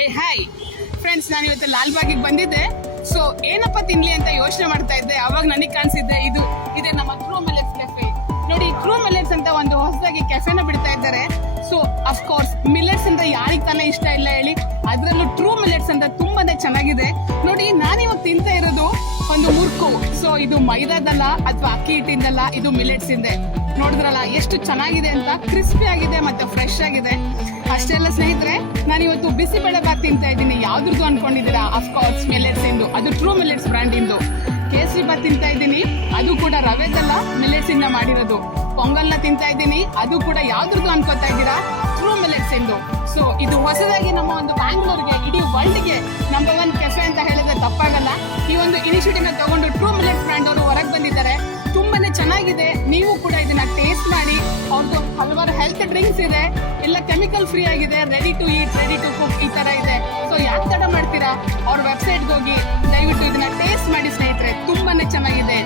Hi friends, ನಾನು ಇವತ್ತು ಲಾಲ್ಬಾಗಿಗೆ ಬಂದಿದ್ದೆ. ಸೊ ಏನಪ್ಪ ತಿನ್ಲಿ ಅಂತ ಯೋಚನೆ ಮಾಡ್ತಾ ಇದ್ದೆ. ಅವಾಗ ನನಗೆ ಕಾಣಿಸಿದ್ದೆ ಇದೆ ನಮ್ಮ ಟ್ರೂ ಮಿಲೆಟ್ಸ್ ಕೆಫೆ. ನೋಡಿ, ಟ್ರೂ ಮಿಲೆಟ್ಸ್ ಅಂತ ಒಂದು ಹೊಸದಾಗಿ ಕೆಫೆನ ಬಿಡ್ತಾ ಇದ್ದಾರೆ. ಸೊ ಅಫ್ಕೋರ್ಸ್ ಮಿಲೆಟ್ಸ್ ಅಂತ ಯಾರಿಗೆ ತಾನೇ ಇಷ್ಟ ಇಲ್ಲ ಹೇಳಿ, ಅದರಲ್ಲೂ ಟ್ರೂ ಮಿಲೆಟ್ಸ್ ಅಂತ ತುಂಬಾನೇ ಚೆನ್ನಾಗಿದೆ. ನೋಡಿ, ನಾನಿವಾಗ ತಿಂತಾ ಇರೋದು ಒಂದು ಮುರ್ಕು. ಸೊ ಇದು ಮೈದಾದಲ್ಲ ಅಥವಾ ಅಕ್ಕಿ ಹಿಟ್ಟಿಂದಲ್ಲ, ಇದು ಮಿಲೆಟ್ಸ್ ಇಂದೆ. ನೋಡಿದ್ರಲ್ಲ ಎಷ್ಟು ಚೆನ್ನಾಗಿದೆ ಅಂತ, ಕ್ರಿಸ್ಪಿ ಆಗಿದೆ ಮತ್ತೆ ಫ್ರೆಶ್ ಆಗಿದೆ. ಅಷ್ಟೆಲ್ಲ ಸ್ನೇಹಿತರೆ, ನಾನು ಇವತ್ತು ಬಿಸಿಬೇಳೆ ಬಾತ್ ತಿಂತಾ ಇದ್ದೀನಿ. ಯಾವ್ದ್ರದ್ದು ಅನ್ಕೊಂಡಿದ್ದೀರಾ? ಅಫ್ಕೋರ್ಸ್ ಮಿಲೆಟ್ಸ್ ಇಂದು, ಅದು ಟ್ರೂ ಮಿಲೆಟ್ಸ್ ಬ್ರ್ಯಾಂಡ್ ಇಂದು. ಕೇಸರಿ ಬಾತ್ ತಿಂತಾ ಇದ್ದೀನಿ, ಅದು ಕೂಡ ರವೆದಲ್ಲ, ಮಿಲೆಟ್ಸ್ ಇಂದ ಮಾಡಿರೋದು. ಪೊಂಗಲ್ನ ತಿಂತಾ ಇದ್ದೀನಿ, ಅದು ಕೂಡ ಯಾವ್ದ್ರದ್ದು ಅನ್ಕೋತಾ ಇದ್ದೀರಾ? ಟ್ರೂ ಮಿಲೆಟ್ಸ್ ಇಂದು. ಸೊ ಇದು ಹೊಸದಾಗಿ ನಮ್ಮ ಒಂದು ಬ್ಯಾಂಗ್ಳೂರ್ಗೆ, ಇಡೀ ವರ್ಲ್ಡ್ಗೆ ನಂಬರ್ 1 ಕೆಫೆ ಅಂತ ಹೇಳಿದ್ರೆ ತಪ್ಪಾಗಲ್ಲ. ಈ ಒಂದು ಇನಿಷಿಯೇಟಿವ್ ನ ತಗೊಂಡು ಟ್ರೂ ಮಿಲೆಟ್ಸ್ ಬ್ರ್ಯಾಂಡ್ ಅವರು ಹೊರಗೆ ಬಂದಿದ್ದಾರೆ. ತುಂಬಾನೇ ಚೆನ್ನಾಗಿದೆ. ನೀವು ಕೂಡ ಇದನ್ನ ಟೇಸ್ಟ್ ಮಾಡಿ. ಅವ್ರದ್ದು ಹಲವಾರು ಹೆಲ್ತ್ ಡ್ರಿಂಕ್ಸ್ ಇದೆ, ಎಲ್ಲ ಕೆಮಿಕಲ್ ಫ್ರೀ ಆಗಿದೆ, ready to eat, ready to cook ಈ ತರ ಇದೆ. ಸೊ ಯಾಕೆ ತಡ ಮಾಡ್ತೀರಾ? ಅವ್ರ ವೆಬ್ಸೈಟ್ಗೆ ಹೋಗಿ ದಯವಿಟ್ಟು ಇದನ್ನ ಟೇಸ್ಟ್ ಮಾಡಿ ಸ್ನೇಹಿತರೆ, ತುಂಬಾನೇ ಚೆನ್ನಾಗಿದೆ.